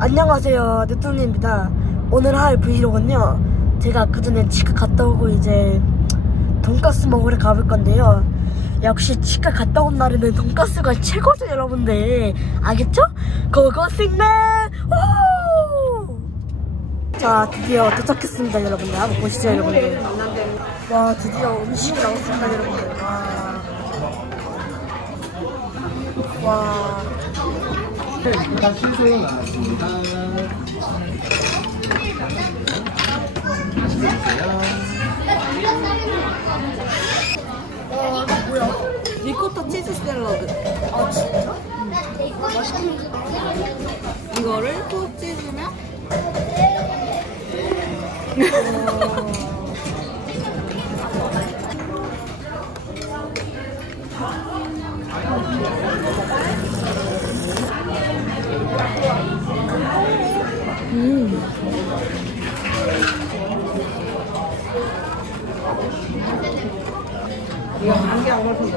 안녕하세요, 느뚱입니다. 오늘 할 브이로그는요, 제가 아까 전에 치과 갔다 오고 이제 돈가스 먹으러 가볼 건데요. 역시 치과 갔다 온 날에는 돈가스가 최고죠, 여러분들. 알겠죠? 고고싱맨! 자, 드디어 도착했습니다, 여러분들. 한번 보시죠, 여러분들. 와, 드디어 음식이 나왔습니다, 여러분들. 와. 일단 신소형 나왔습니다. 맛있게 드세요. 뭐야? 리코타 치즈 샐러드. 아, 진짜? 맛있게. 이거를 푹 찢으면 이거 한개 안 먹어서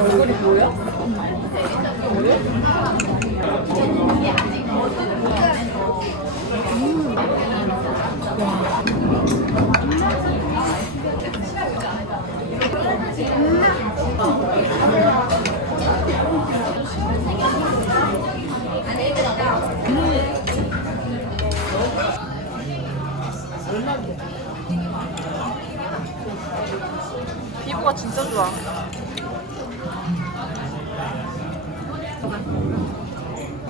얼굴이 뭐야? 피부가 진짜 좋아.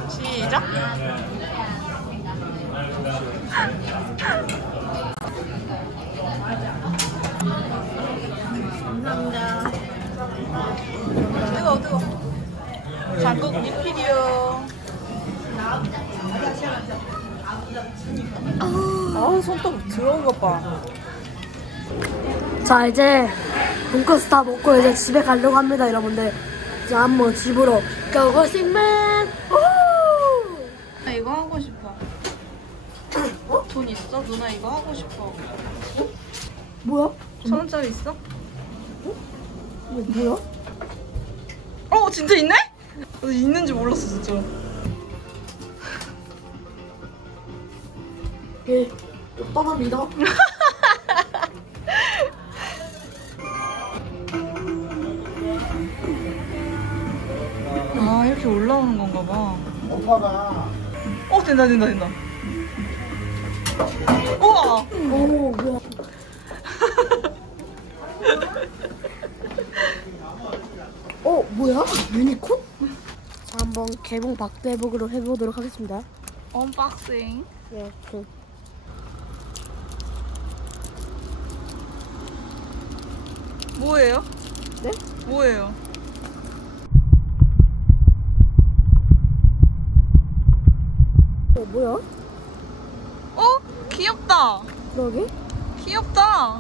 시작. 감사합니다. 뜨거워. 장국 리필이요. 아, 손톱 들어온 것 봐. 자, 이제 돈가스 다 먹고 이제 집에 가려고 합니다, 여러분들. 이제 한번 집으로 고고싱맨! 나 이거 하고 싶어. 어? 돈 있어? 누나 이거 하고 싶어. 뭐야? 1,000원짜리 있어? 이게 뭐야? 어, 진짜 있네? 나 있는지 몰랐어, 진짜. 예, 떠납니다. 아, 이렇게 올라오는 건가 봐. 오빠가 된다. 우와! 오, 뭐야. 뭐야? 유니콘? 자, 한번 개봉 박대복으로 해보도록 하겠습니다. 언박싱. 네, 뭐예요? 네? 뭐예요? 뭐야? 귀엽다. 그러게? 귀엽다.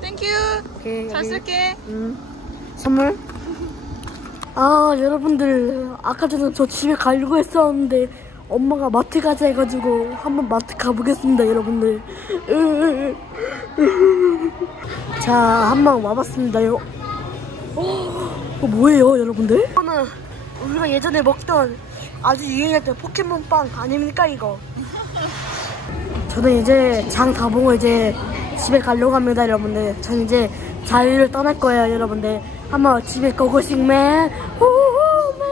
땡큐. 오케이, 잘 여기. 쓸게. 선물? 아, 여러분들, 아까 전에 저 집에 가려고 했었는데 엄마가 마트 가자 해가지고 한번 마트 가보겠습니다, 여러분들. 자, 한번 와봤습니다. 뭐예요, 여러분들? 이거는 우리가 예전에 먹던 아주 유행했던 포켓몬빵 아닙니까, 이거? 저는 이제 장 다 보고 이제 집에 가려고 합니다, 여러분들. 전 이제 자유를 떠날 거예요, 여러분들. 한번 집에 고고싱맨. 호호맨.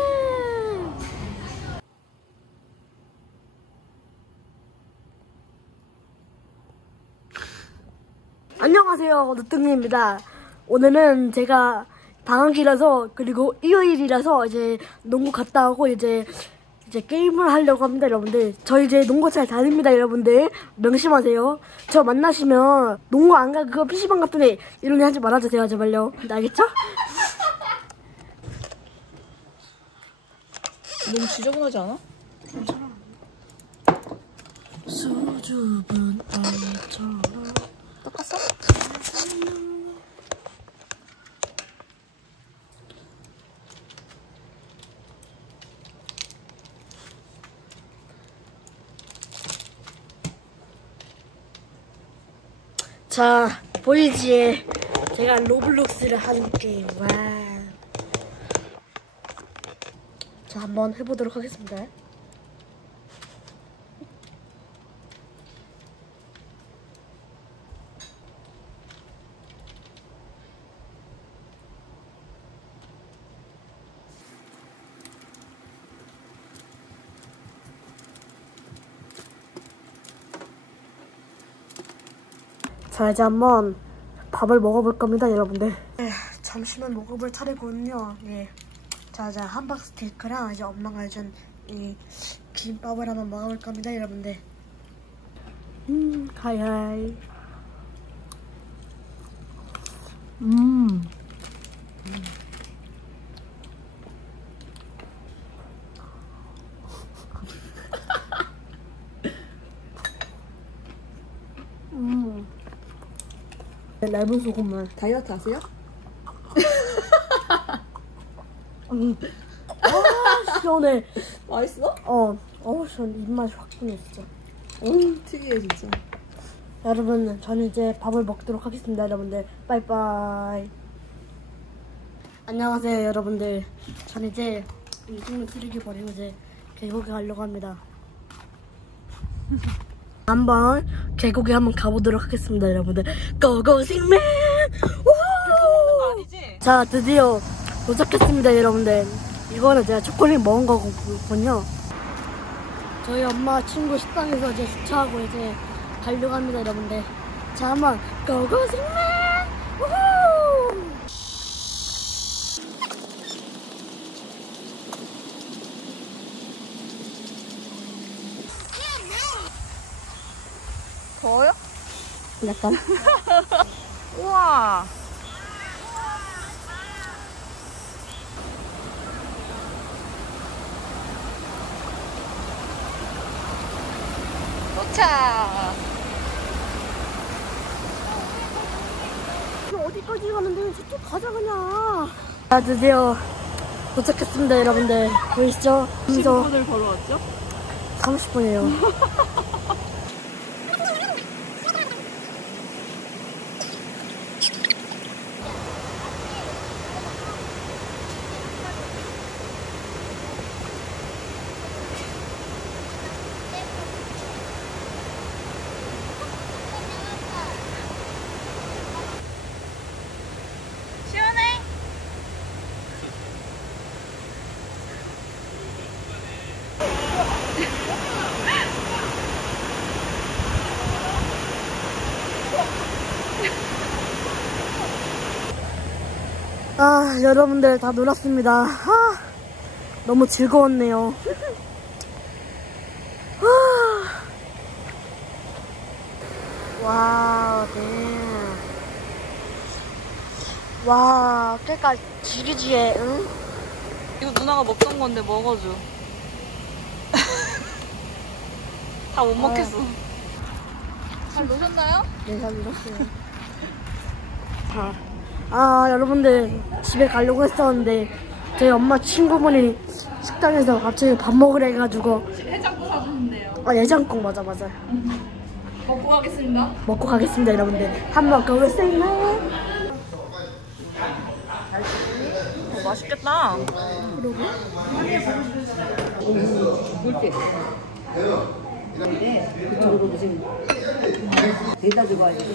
안녕하세요, 느뚱이입니다. 오늘은 제가 방학이라서 그리고 일요일이라서 이제 농구 갔다 오고 이제 게임을 하려고 합니다, 여러분들. 저 이제 농구 잘 다닙니다, 여러분들. 명심하세요. 저 만나시면 농구 안 가, 그거 PC방 갔더니 이런 일 하지 말아주세요, 제발요. 알겠죠? 너무 지저분하지 않아? 괜찮아. 수줍은 아이처럼. 닦았어? 자, 보이지? 제가 로블록스를 하는 게임. 와. 자, 한번 해보도록 하겠습니다. 자, 이제 한번 밥을 먹어볼 겁니다, 여러분들. 잠시만 먹어볼 차례거든요. 예. 자, 함박 스테이크랑 이제 엄마가 해준 이 김밥을 한번 먹어볼 겁니다, 여러분들. 하이하이. 얇은 소금을. 다이어트 하세요? 아, 시원해. 맛있어? 시원. 입맛이 확 푸냈어. 특이해 진짜. 여러분, 저는 이제 밥을 먹도록 하겠습니다, 여러분들. 빠이빠이. 안녕하세요, 여러분들. 저는 이제 이 동네 쓰레기 버리고 이제 계곡에 가려고 합니다. 한번 계곡에 한번 가보도록 하겠습니다, 여러분들. 고고싱맨! 아니지? 자, 드디어 도착했습니다, 여러분들. 이거는 제가 초콜릿 먹은 거거든요. 저희 엄마 친구 식당에서 이제 주차하고 이제 가려고 합니다, 여러분들. 자, 한번 고고싱맨! 우후! 더워요? 약간. 우와. 도착. 이거 어디까지 가는데? 저쪽 가자, 그냥. 자, 드디어 도착했습니다, 여러분들. 보이시죠? 15분을 걸어왔죠? 30분이에요. 시원해. 아, 여러분들 다 놀았습니다. 너무 즐거웠네요. 와, 네. 와, 그러니까 지리지에, 응? 이거 누나가 먹던 건데 먹어줘. 다 못 먹겠어. 잘 노셨나요? 네, 잘 놀았어요. 여러분들 집에 가려고 했었는데 저희 엄마 친구분이 식당에서 갑자기 밥 먹으래 해가지고 해장국 사주신대요. 해장국 맞아. 먹고 가겠습니다. 먹고 가겠습니다, 여러분들. 한번 가보세요. 맛있겠다. 근데 그 정도 무슨 대다 줘가지고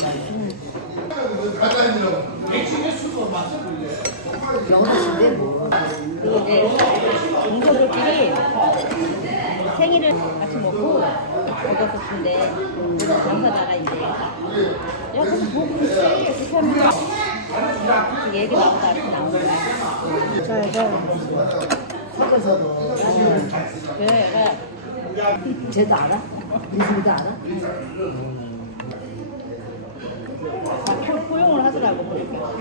영어신데 뭐 그리고 이제 동료들끼리 생일을 같이 먹고 먹었었는데 감사다가 이제 야 그럼 뭐 그렇지 그렇게 하면 얘기 나오다 이렇게 나오는 거야. 자, 이제 그래 쟤도 알아? 민수도 알아? 포용을 하더라고 보니까.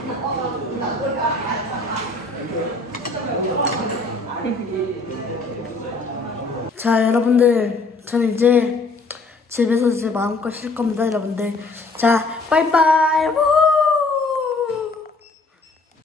자, 여러분들 저는 이제 집에서 이제 마음껏 쉴 겁니다, 여러분들. 자, 빠이빠이.